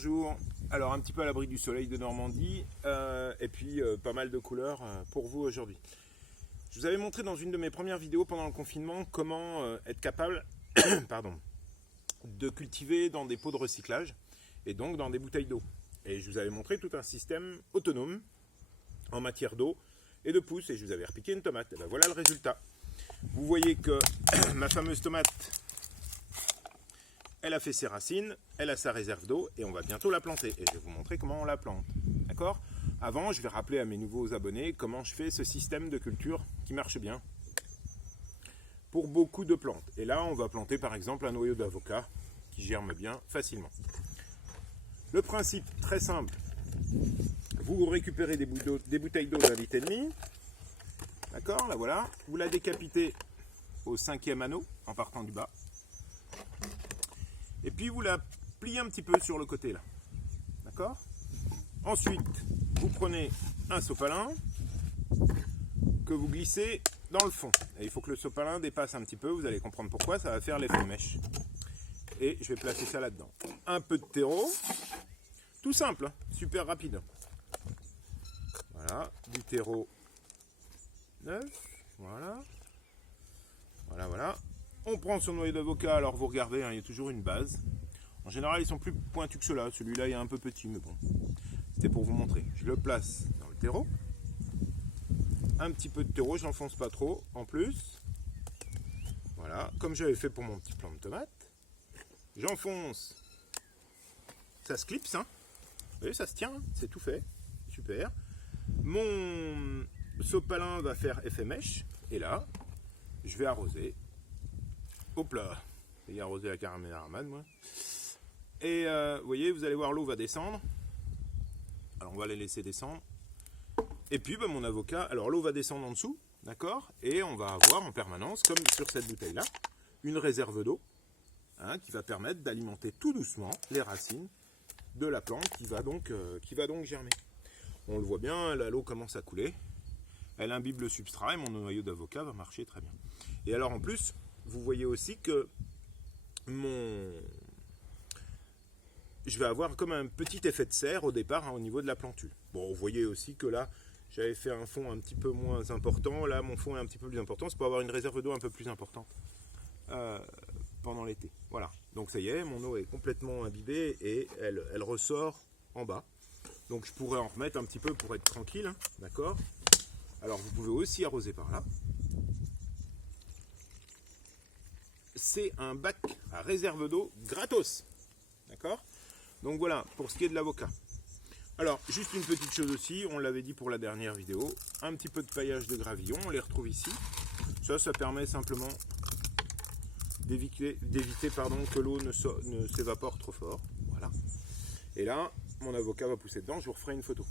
Bonjour, alors un petit peu à l'abri du soleil de Normandie et puis pas mal de couleurs pour vous aujourd'hui. Je vous avais montré dans une de mes premières vidéos pendant le confinement comment être capable de cultiver dans des pots de recyclage et donc dans des bouteilles d'eau. Et je vous avais montré tout un système autonome en matière d'eau et de pousses et je vous avais repiqué une tomate. Et ben voilà le résultat. Vous voyez que ma fameuse tomate, elle a fait ses racines, elle a sa réserve d'eau et on va bientôt la planter. Et je vais vous montrer comment on la plante. D'accord ? Avant, je vais rappeler à mes nouveaux abonnés comment je fais ce système de culture qui marche bien pour beaucoup de plantes. Et là, on va planter par exemple un noyau d'avocat qui germe bien facilement. Le principe, très simple. Vous récupérez des bouteilles d'eau d'1,5 litre. D'accord ? Là voilà. Vous la décapitez au 5e anneau en partant du bas. Et puis vous la pliez un petit peu sur le côté là. D'accord ? Ensuite, vous prenez un sopalin que vous glissez dans le fond. Et il faut que le sopalin dépasse un petit peu, vous allez comprendre pourquoi, ça va faire l'effet mèche. Et je vais placer ça là-dedans. Un peu de terreau, tout simple, hein, super rapide. Voilà, du terreau neuf, voilà. Voilà. On prend son noyau d'avocat, alors vous regardez, hein, il y a toujours une base. En général, ils sont plus pointus que ceux-là. Celui-là est un peu petit, mais bon. C'était pour vous montrer. Je le place dans le terreau. Un petit peu de terreau, je n'enfonce pas trop, en plus. Voilà, comme j'avais fait pour mon petit plant de tomate. J'enfonce. Ça se clipse, hein. Vous voyez, ça se tient, hein. C'est tout fait. Super. Mon sopalin va faire effet mèche. Et là, je vais arroser. Hop là, j'ai arrosé la caramel aramade, moi. Et vous voyez, vous allez voir, l'eau va descendre. Alors, on va les laisser descendre. Et puis, mon avocat, alors l'eau va descendre en dessous, d'accord ? Et on va avoir en permanence, comme sur cette bouteille-là, une réserve d'eau, hein, qui va permettre d'alimenter tout doucement les racines de la plante qui va donc germer. On le voit bien, là, l'eau commence à couler. Elle imbibe le substrat et mon noyau d'avocat va marcher très bien. Et alors, en plus, vous voyez aussi que je vais avoir comme un petit effet de serre au départ, hein, au niveau de la plantule. Bon, vous voyez aussi que là, j'avais fait un fond un petit peu moins important. Là, mon fond est un petit peu plus important. C'est pour avoir une réserve d'eau un peu plus importante pendant l'été. Voilà. Donc ça y est, mon eau est complètement imbibée et elle ressort en bas. Donc je pourrais en remettre un petit peu pour être tranquille. Hein, d'accord ? Alors vous pouvez aussi arroser par là. C'est un bac à réserve d'eau gratos. D'accord ? Donc voilà, pour ce qui est de l'avocat. Alors, juste une petite chose aussi, on l'avait dit pour la dernière vidéo, un petit peu de paillage de gravillon, on les retrouve ici. Ça permet simplement d'éviter que l'eau ne s'évapore trop fort. Voilà. Et là, mon avocat va pousser dedans, je vous referai une photo.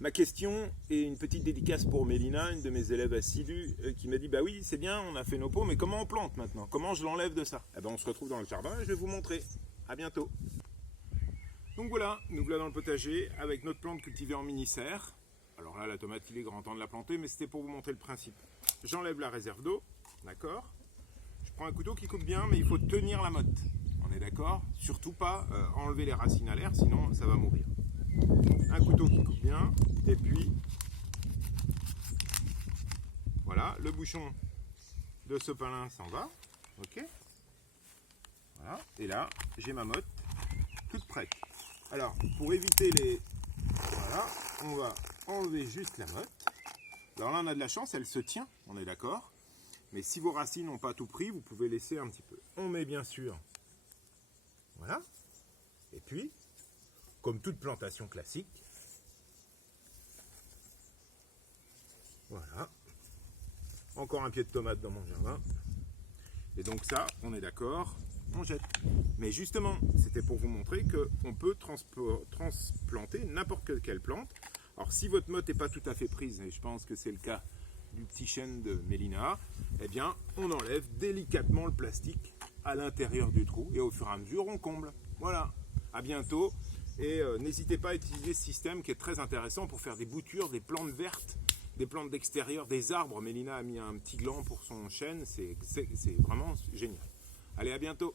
Ma question est une petite dédicace pour Mélina, une de mes élèves assidus, qui m'a dit « Bah oui, c'est bien, on a fait nos pots, mais comment on plante maintenant? Comment je l'enlève de ça ?» Eh ben, on se retrouve dans le jardin et je vais vous montrer. À bientôt. Donc voilà, nous voilà dans le potager avec notre plante cultivée en mini-serre. Alors là, la tomate, il est grand temps de la planter, mais c'était pour vous montrer le principe. J'enlève la réserve d'eau, d'accord? Je prends un couteau qui coupe bien, mais il faut tenir la motte. On est d'accord? Surtout pas enlever les racines à l'air, sinon ça va mourir. Un couteau qui coupe bien, et puis voilà, le bouchon de sopalin s'en va, ok? Voilà, et là, j'ai ma motte toute prête. Alors, pour éviter les... Voilà, on va enlever juste la motte. Alors là, on a de la chance, elle se tient, on est d'accord. Mais si vos racines n'ont pas tout pris, vous pouvez laisser un petit peu. On met bien sûr... Voilà. Et puis, comme toute plantation classique, voilà. Encore un pied de tomate dans mon jardin. Et donc ça, on est d'accord, on jette. Mais justement, c'était pour vous montrer qu'on peut transplanter n'importe quelle plante. Alors si votre motte n'est pas tout à fait prise, et je pense que c'est le cas du petit chêne de Mélina, eh bien on enlève délicatement le plastique à l'intérieur du trou et au fur et à mesure on comble. Voilà, à bientôt et n'hésitez pas à utiliser ce système qui est très intéressant pour faire des boutures, des plantes vertes, des plantes d'extérieur, des arbres. Mélina a mis un petit gland pour son chêne, c'est vraiment génial. Allez, à bientôt.